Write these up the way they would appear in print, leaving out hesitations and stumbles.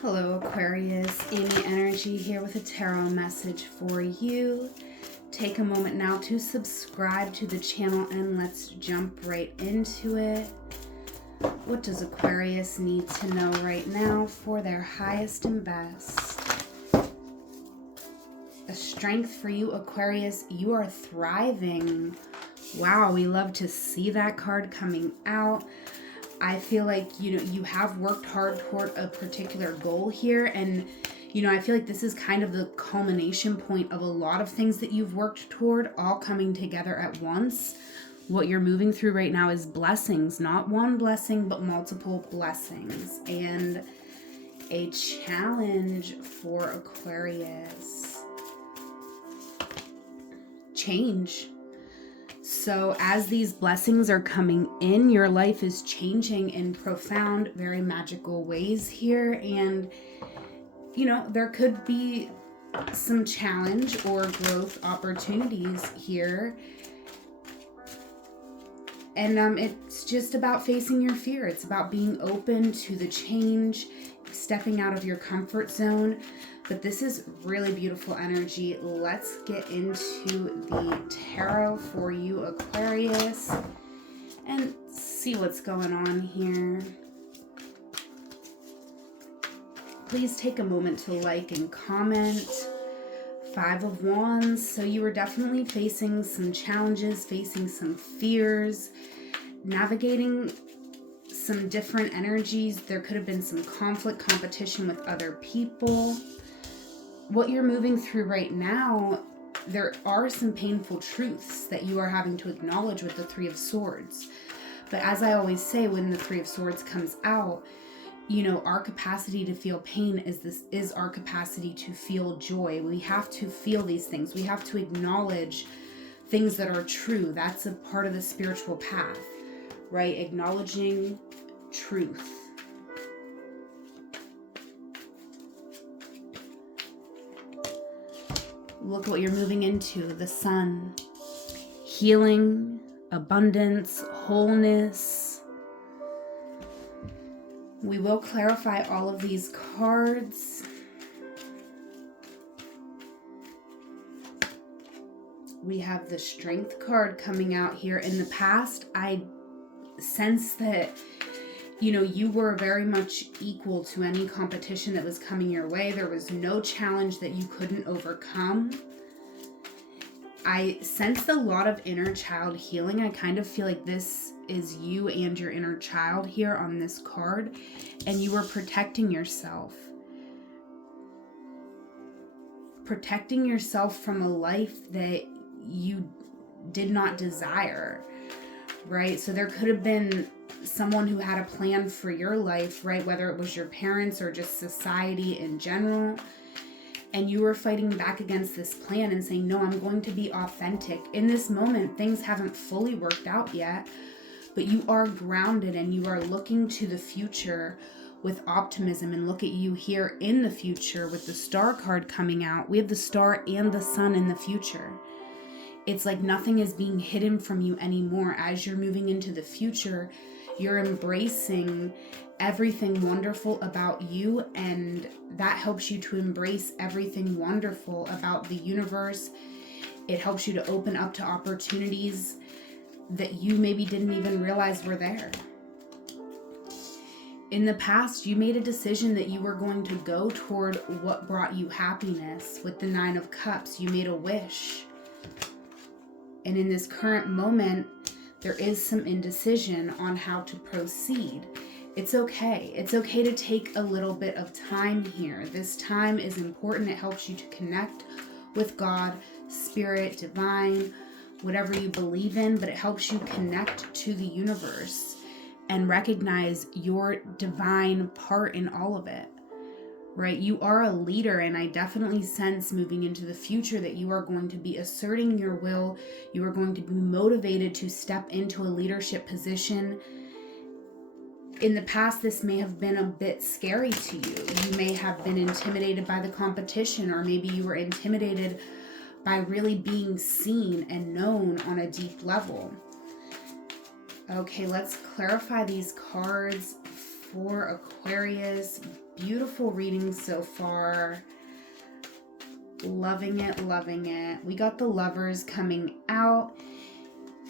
Hello Aquarius, Amy Energy here with a tarot message for you. Take a moment now to subscribe to the channel and let's jump right into it. What does Aquarius need to know right now for their highest and best? A strength for you, Aquarius. You are thriving. Wow, we love to see that card coming out. I feel like, you have worked hard toward a particular goal here. And, I feel like this is kind of the culmination point of a lot of things that you've worked toward all coming together at once. What you're moving through right now is blessings, not one blessing, but multiple blessings. And a challenge for Aquarius. Change. So as these blessings are coming in, your life is changing in profound, very magical ways here. And, there could be some challenge or growth opportunities here. And it's just about facing your fear. It's about being open to the change, stepping out of your comfort zone. But this is really beautiful energy. Let's get into the tarot for you, Aquarius, and see what's going on here. Please take a moment to like and comment. 5 of Wands. So you were definitely facing some challenges, facing some fears, navigating some different energies. There could have been some conflict, competition with other people. What you're moving through right now, there are some painful truths that you are having to acknowledge with the 3 of Swords. But as I always say, when the 3 of Swords comes out, our capacity to feel pain is our capacity to feel joy. We have to feel these things. We have to acknowledge things that are true. That's a part of the spiritual path, right? Acknowledging truth. Look what you're moving into, the Sun. Healing, abundance, wholeness. We will clarify all of these cards. We have the Strength card coming out here. In the past, I sense that, you were very much equal to any competition that was coming your way. There was no challenge that you couldn't overcome. I sensed a lot of inner child healing. I kind of feel like this is you and your inner child here on this card, and you were protecting yourself. Protecting yourself from a life that you did not desire, right? So there could have been someone who had a plan for your life, right? Whether it was your parents or just society in general. And you were fighting back against this plan and saying, no, I'm going to be authentic. In this moment, things haven't fully worked out yet, but you are grounded and you are looking to the future with optimism. And look at you here in the future with the Star card coming out. We have the Star and the Sun in the future. It's like nothing is being hidden from you anymore. As you're moving into the future, you're embracing everything wonderful about you, and that helps you to embrace everything wonderful about the universe. It helps you to open up to opportunities that you maybe didn't even realize were there. In the past, you made a decision that you were going to go toward what brought you happiness. With the 9 of Cups, you made a wish. And in this current moment, there is some indecision on how to proceed. It's okay. It's okay to take a little bit of time here. This time is important. It helps you to connect with God, Spirit, Divine, whatever you believe in, but it helps you connect to the universe and recognize your divine part in all of it, right? You are a leader, and I definitely sense moving into the future that you are going to be asserting your will. You are going to be motivated to step into a leadership position. In the past, this may have been a bit scary to you. You may have been intimidated by the competition, or maybe you were intimidated by really being seen and known on a deep level. Okay, let's clarify these cards for Aquarius. Beautiful reading so far. Loving it, loving it. We got the Lovers coming out.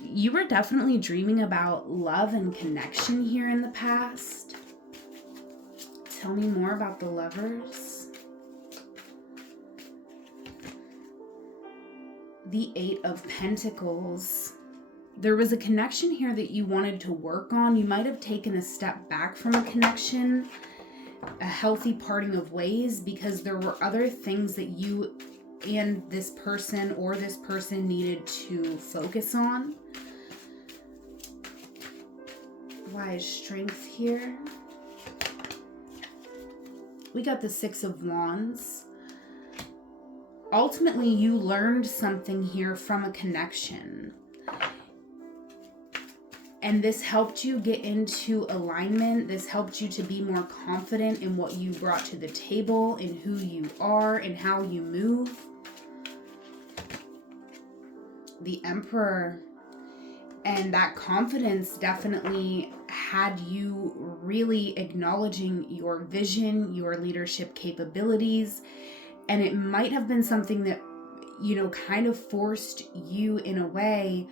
You were definitely dreaming about love and connection here in the past. Tell me more about the Lovers. The Eight of Pentacles. There was a connection here that you wanted to work on. You might have taken a step back from a connection, a healthy parting of ways, because there were other things that you and this person or this person needed to focus on. Why is Strength here? We got the Six of Wands. Ultimately, you learned something here from a connection. And this helped you get into alignment. This helped you to be more confident in what you brought to the table, in who you are, and how you move. The Emperor. And that confidence definitely had you really acknowledging your vision, your leadership capabilities. And it might have been something that, kind of forced you in a way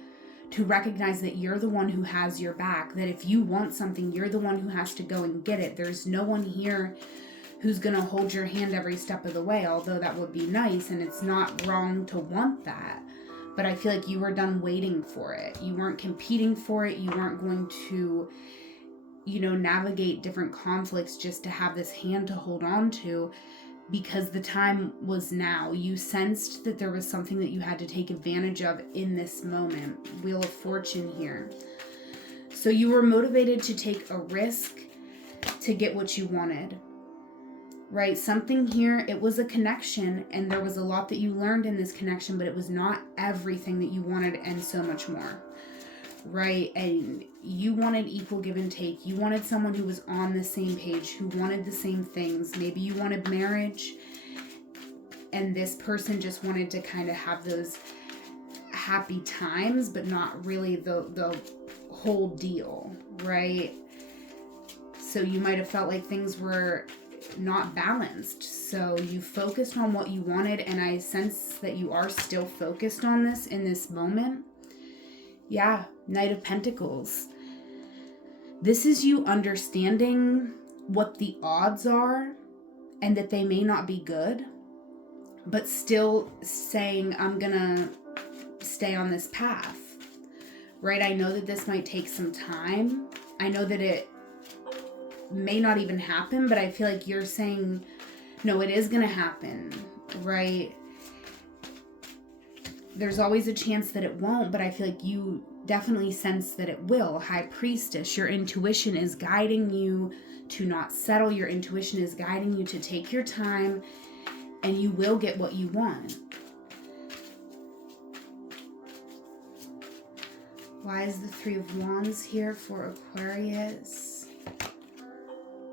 to recognize that you're the one who has your back, that if you want something, you're the one who has to go and get it. There's no one here who's going to hold your hand every step of the way, although that would be nice, and it's not wrong to want that. But I feel like you were done waiting for it. You weren't competing for it. You weren't going to, navigate different conflicts just to have this hand to hold on to, because the time was now. You sensed that there was something that you had to take advantage of in this moment. Wheel of Fortune here. So you were motivated to take a risk to get what you wanted, right? Something here, it was a connection, and there was a lot that you learned in this connection, but it was not everything that you wanted, and so much more, right? And you wanted equal give and take. You wanted someone who was on the same page, who wanted the same things. Maybe you wanted marriage, and this person just wanted to kind of have those happy times, but not really the whole deal, right? So you might have felt like things were not balanced. So you focused on what you wanted, and I sense that you are still focused on this in this moment. Yeah, Knight of Pentacles. This is you understanding what the odds are and that they may not be good, but still saying, I'm gonna stay on this path, right? I know that this might take some time. I know that it may not even happen, but I feel like you're saying, no, it is gonna happen, right? There's always a chance that it won't, but I feel like you definitely sense that it will. High Priestess, your intuition is guiding you to not settle. Your intuition is guiding you to take your time, and you will get what you want. Why is the Three of Wands here for Aquarius?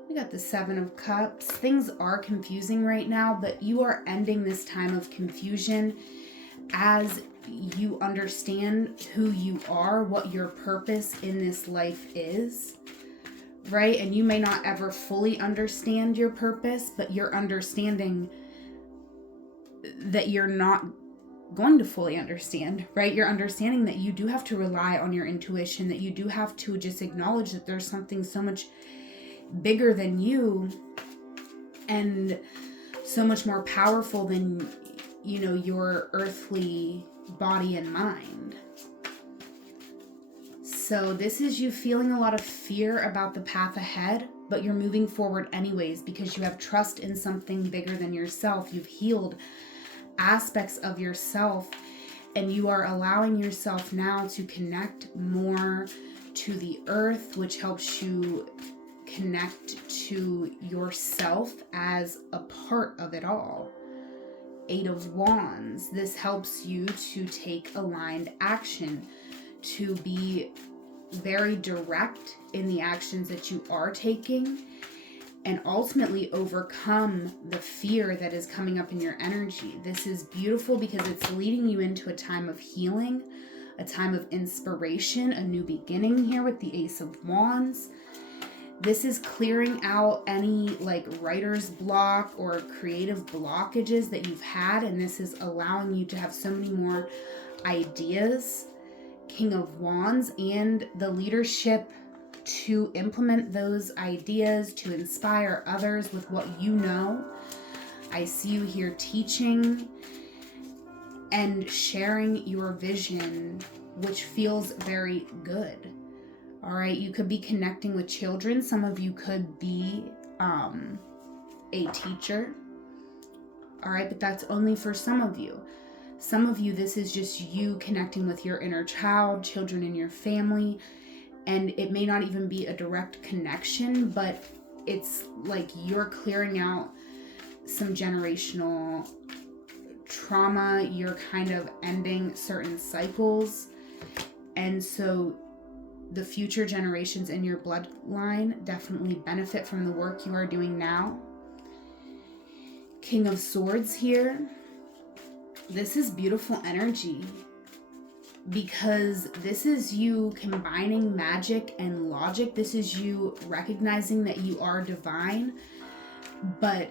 We got the Seven of Cups. Things are confusing right now, but you are ending this time of confusion as you understand who you are, what your purpose in this life is, right? And you may not ever fully understand your purpose, but you're understanding that you're not going to fully understand, right? You're understanding that you do have to rely on your intuition, that you do have to just acknowledge that there's something so much bigger than you and so much more powerful than your earthly body and mind. So this is you feeling a lot of fear about the path ahead, but you're moving forward anyways because you have trust in something bigger than yourself. You've healed aspects of yourself, and you are allowing yourself now to connect more to the earth, which helps you connect to yourself as a part of it all. Eight of Wands. This helps you to take aligned action, to be very direct in the actions that you are taking, and ultimately overcome the fear that is coming up in your energy. This is beautiful because it's leading you into a time of healing, a time of inspiration, a new beginning here with the Ace of Wands. This is clearing out any like writer's block or creative blockages that you've had, and this is allowing you to have so many more ideas, King of Wands, and the leadership to implement those ideas, to inspire others with what you know. I see you here teaching and sharing your vision, which feels very good. All right, you could be connecting with children. Some of you could be a teacher. All right, but that's only for some of you. Some of you, this is just you connecting with your inner child, children in your family, and it may not even be a direct connection, but it's like you're clearing out some generational trauma. You're kind of ending certain cycles, and so the future generations in your bloodline definitely benefit from the work you are doing now. King of Swords here. This is beautiful energy because this is you combining magic and logic. This is you recognizing that you are divine, but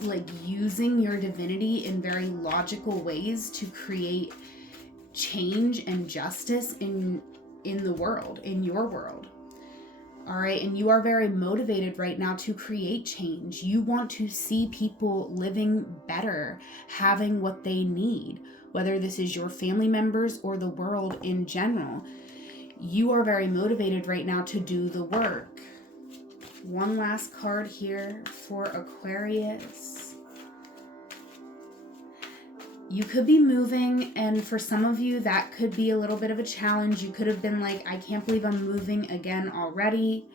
like using your divinity in very logical ways to create change and justice in the world, in your world. All right, and you are very motivated right now to create change. You want to see people living better, having what they need, whether this is your family members or the world in general. You are very motivated right now to do the work. One last card here for Aquarius. You could be moving, and for some of you, that could be a little bit of a challenge. You could have been like, I can't believe I'm moving again already.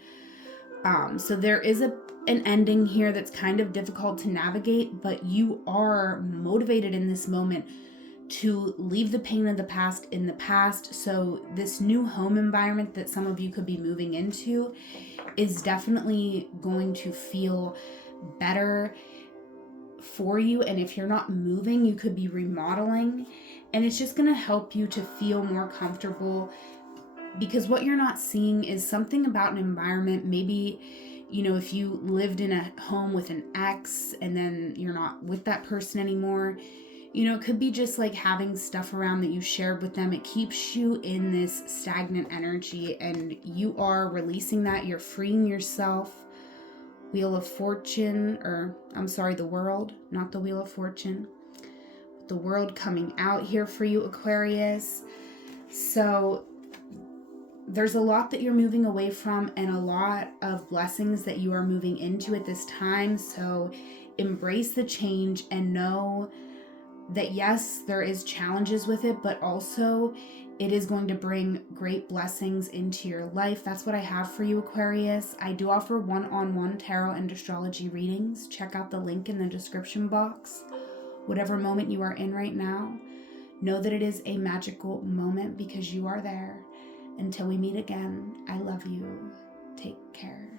So there is an ending here that's kind of difficult to navigate, but you are motivated in this moment to leave the pain of the past in the past. So this new home environment that some of you could be moving into is definitely going to feel better for you. And if you're not moving, you could be remodeling, and it's just going to help you to feel more comfortable, because what you're not seeing is something about an environment. Maybe, you know, if you lived in a home with an ex and then you're not with that person anymore, you know, it could be just like having stuff around that you shared with them. It keeps you in this stagnant energy, and you are releasing that. You're freeing yourself. Wheel of Fortune, or I'm sorry, the World, not the Wheel of Fortune. The World coming out here for you, Aquarius. So there's a lot that you're moving away from and a lot of blessings that you are moving into at this time. So embrace the change and know that yes, there is challenges with it, but also it is going to bring great blessings into your life. That's what I have for you, Aquarius. I do offer one-on-one tarot and astrology readings. Check out the link in the description box. Whatever moment you are in right now, know that it is a magical moment because you are there. Until we meet again, I love you. Take care.